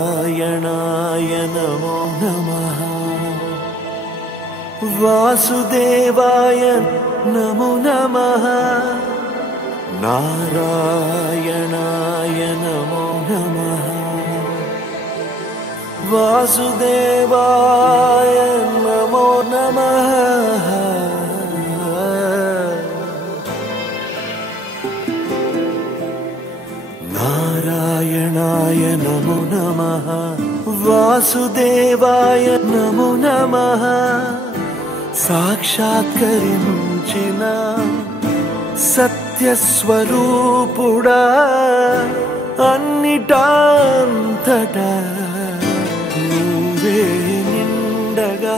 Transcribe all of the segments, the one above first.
नारायणाय नमो नमः वासुदेवाय नमो नमः नारायणाय नमो नमः वासुदेवाय नमो नमः नारायणाय नमो नमः वासुदेवाय नमो नमः साक्षात्कరించిన सत्यस्वरूपुడా అన్నిటంతటా నువ్వే నిండగా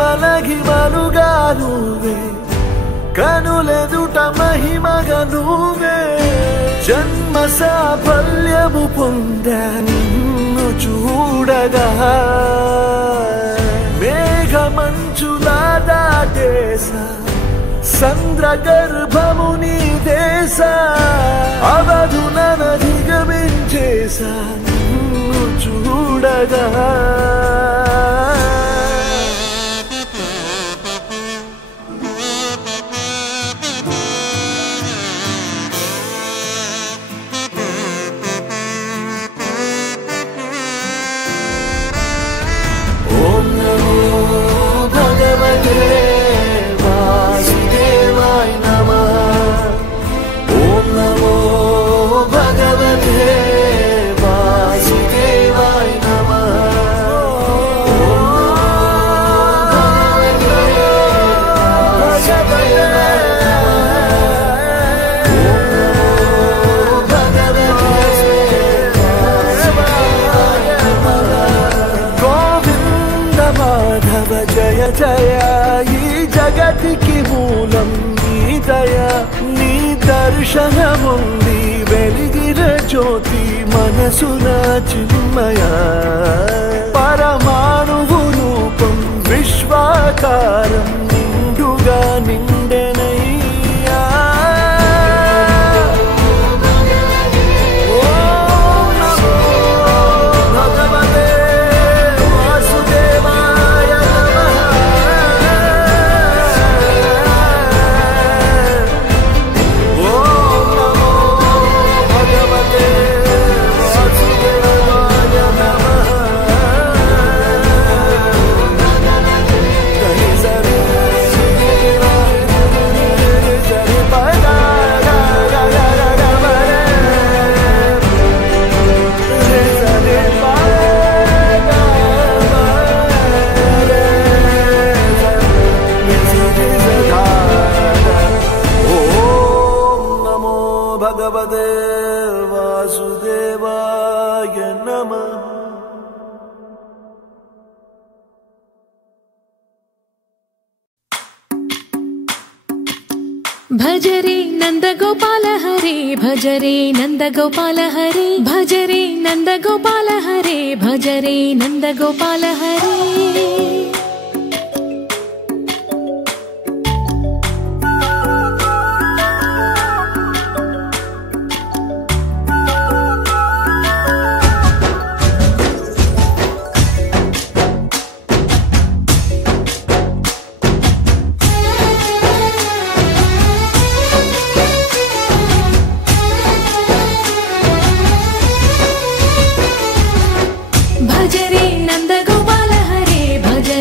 గరిమలగిమలుగా నువ్వే కనులెదుట మహిమగా నువ్వే జన్మ సాఫల్యము పొందా నిన్ను చూడగా మేఘమంచులా దాటేసా సంద్రగర్భము నీ దేశ అవధులనధిగమించేసా నిన్ను చూడగా జయ జయ ఈ జగతికి మూలం నీ దయ నీ దర్శనముంది వెలిగిన జ్యోతి మనసున చిన్మయ పరమాణువు రూపం విశ్వాకారం నిండుగా నిండెనయ్యా భగవతే వాసుదేవాయ నమః భజరే నందగోపాల హరే భజరే నందగోపాల హరే భజరే నందగోపాల హరే భజరే నందగోపాల హరే భజరే నందగోపాల హరే భజరే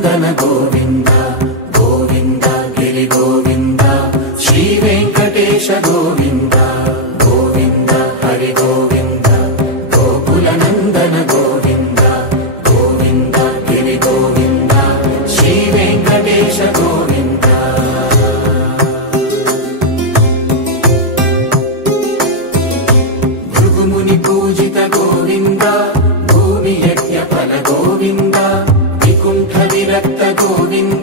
నందన గోవింద గోవింద గిరి గోవింద శ్రీ వెంకటేశ గోవింద గోవింద హరి గోవింద గోకుల నందన గోవింద గోవింద గిరి గోవింద శ్రీ వెంకటేశ గోవింద భృగుముని పూజిత గోవింద భూమి యజ్ఞ ఫల గోవింద వికుంఠ విరక్త గోవింద